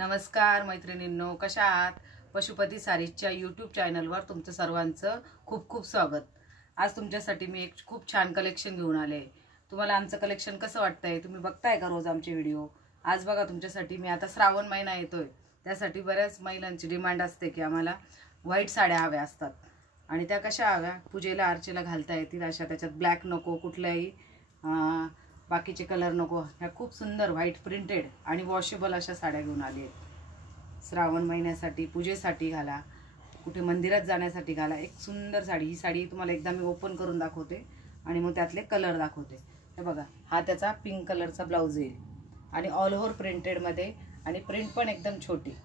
नमस्कार मैत्रिणींनो, कशा आहात? पशुपती सारीजच्या यूट्यूब चॅनलवर तुमचं सर्वांचं खूप खूप स्वागत। आज तुमच्यासाठी मी एक खूप छान कलेक्शन घेऊन आले। तुम्हाला आमचं कलेक्शन कसं वाटतंय? तुम्ही बघताय का रोज आमचे व्हिडिओ? आज बघा तुमच्यासाठी मी आता श्रावण महिना येतोय, त्यासाठी बऱ्याच महिलांची डिमांड असते की आम्हाला व्हाईट साड्या हव्या असतात आणि त्या कशा हव्या? पूजेला अर्चेला घालता येतील अशा, त्याच्यात ब्लॅक नको, कुठल्याही बाकीचे कलर नको। ह्या खूप सुंदर व्हाईट प्रिंटेड आणि वॉशेबल अशा साड्या घेऊन आली आहेत। श्रावण महिन्यासाठी, पूजेसाठी घाला, कुठे मंदिरात जाण्यासाठी घाला। एक सुंदर साडी, ही साडी तुम्हाला एकदा मी ओपन करून दाखवते आणि मग त्यातले कलर दाखवते। हे बघा, हा त्याचा पिंक कलरचा ब्लाउज येईल आणि ऑल ओव्हर प्रिंटेडमध्ये आणि प्रिंट पण एकदम छोटी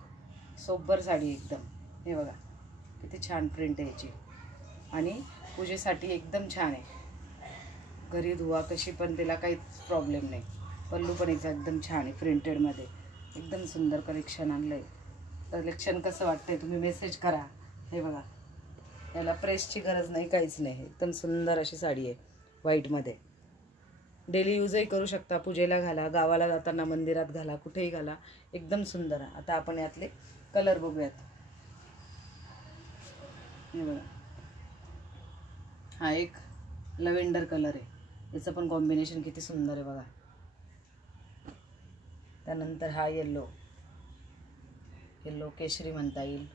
सोबर साडी एकदम। हे बघा किती छान प्रिंट आहे याची आणि पूजेसाठी एकदम छान आहे। घरी धुवा कशी पण त्याला काहीच प्रॉब्लेम नाही। पल्लू पण एकदम छान आहे प्रिंटेडमध्ये, एकदम सुंदर कलेक्शन आणलंय। कलेक्शन कसं वाटतंय तुम्ही मेसेज करा। हे बघा, याला प्रेसची गरज नाही, काहीच नाही, एकदम सुंदर अशी साडी आहे व्हाईटमध्ये। डेली यूजही करू शकता, पूजेला घाला, गावाला जाताना मंदिरात घाला, कुठेही घाला, एकदम सुंदर आहे। आता आपण यातले कलर बघूयात। हे बघा, हा एक लव्हेंडर कलर आहे, याचं पण कॉम्बिनेशन किती सुंदर आहे बघा। त्यानंतर हा येलो केशरी म्हणता येईल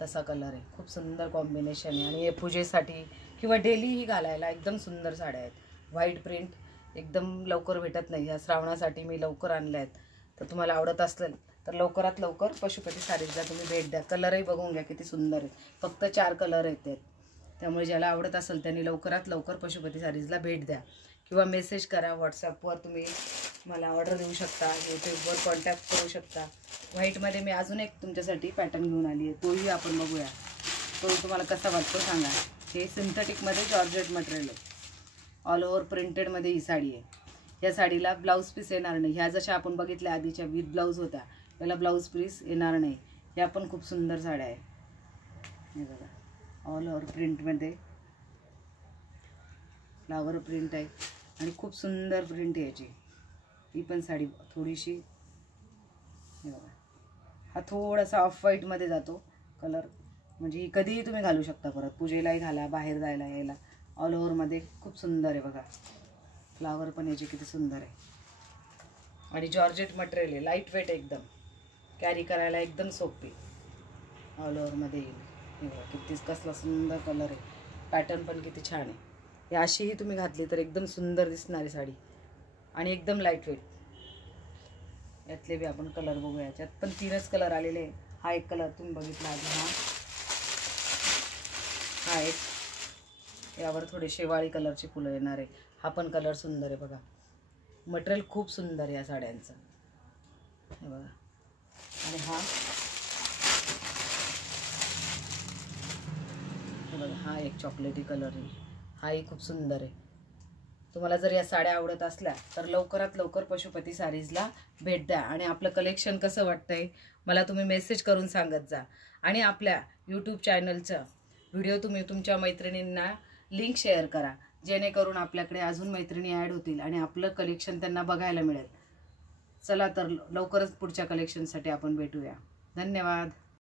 तसा कलर आहे, खूप सुंदर कॉम्बिनेशन आहे आणि हे पूजेसाठी किंवा डेलीही घालायला एकदम सुंदर साड्या आहेत। व्हाईट प्रिंट एकदम लवकर भेटत नाही, या श्रावणासाठी मी लवकर आणल्या आहेत। तर तुम्हाला आवडत असेल तर लवकरात लवकर पशुपती सारीजला तुम्ही भेट द्या। कलरही बघून घ्या किती सुंदर आहेत, फक्त 4 कलर आहेत त्यामुळे ज्याला आवडत असेल त्यांनी लवकरात लवकर पशुपती सारीजला भेट द्या किंवा मेसेज करा। व्हॉट्सअपवर तुम्ही मला ऑर्डर देऊ शकता, यूट्यूबवर कॉन्टॅक्ट करू शकता। व्हाईटमध्ये मी अजून एक तुमच्यासाठी पॅटर्न घेऊन आली आहे, तोही आपण बघूया। तो तुम्हाला कसा वाटतो सांगा। हे सिंथेटिकमध्ये जॉर्जेट मटेरियल आहे, ऑल ओव्हर प्रिंटेडमध्ये ही साडी आहे। या साडीला ब्लाऊज पीस येणार नाही, ह्या जशा आपण बघितल्या आधीच्या विथ ब्लाऊज होत्या, याला ब्लाऊज पीस येणार नाही। या पण खूप सुंदर साड्या आहे। हे बघा, ऑल ओव्हर प्रिंटमध्ये फ्लावर प्रिंट आहे आणि खूप सुंदर प्रिंट आहे याची। ही पण साडी थोडीशी, हे बघा, हा थोडासा ऑफ व्हाईटमध्ये जातो कलर, म्हणजे ही कधीही तुम्ही घालू शकता, परत पूजेलाही घाला, बाहेर जायला यायला। ऑल ओव्हरमध्ये खूप सुंदर आहे बघा, फ्लावर पण याची किती सुंदर आहे आणि जॉर्जेट मटेरियल आहे, लाईट वेट एकदम, कॅरी करायला एकदम सोपी। ऑल ओव्हरमध्ये येईल, हे बघा किती कसला सुंदर कलर आहे, पॅटर्न पण किती छान आहे। ही अशीही तुम्ही घातली तर एकदम सुंदर दिसणारी साडी आणि एकदम लाईट वेट। यातले बी आपण कलर बघूया, याच्यात पण 3च कलर आलेले आहे। हा एक कलर तुम्ही बघितला आधी, हा एक, यावर थोडे शेवाळी कलरची फुलं येणार आहे। हा पण कलर सुंदर आहे बघा, मटेरियल खूप सुंदर आहे या साड्यांचं, हे बघा। आणि हा, हे बघा, हा एक चॉकलेटी कलर आहे, हाही खूप सुंदर आहे। तुम्हाला जर या साड्या आवडत असल्या तर लवकरात लवकर पशुपती सारीजला भेट द्या आणि आपलं कलेक्शन कसं वाटतंय मला तुम्ही मेसेज करून सांगत जा। आणि आपल्या यूट्यूब चॅनलचा व्हिडिओ तुम्ही तुमच्या मैत्रिणींना लिंक शेअर करा, जेणेकरून आपल्याकडे अजून मैत्रिणी ॲड होतील आणि आपलं कलेक्शन त्यांना बघायला मिळेल। चला तर लवकरच पुढच्या कलेक्शनसाठी आपण भेटूया। धन्यवाद।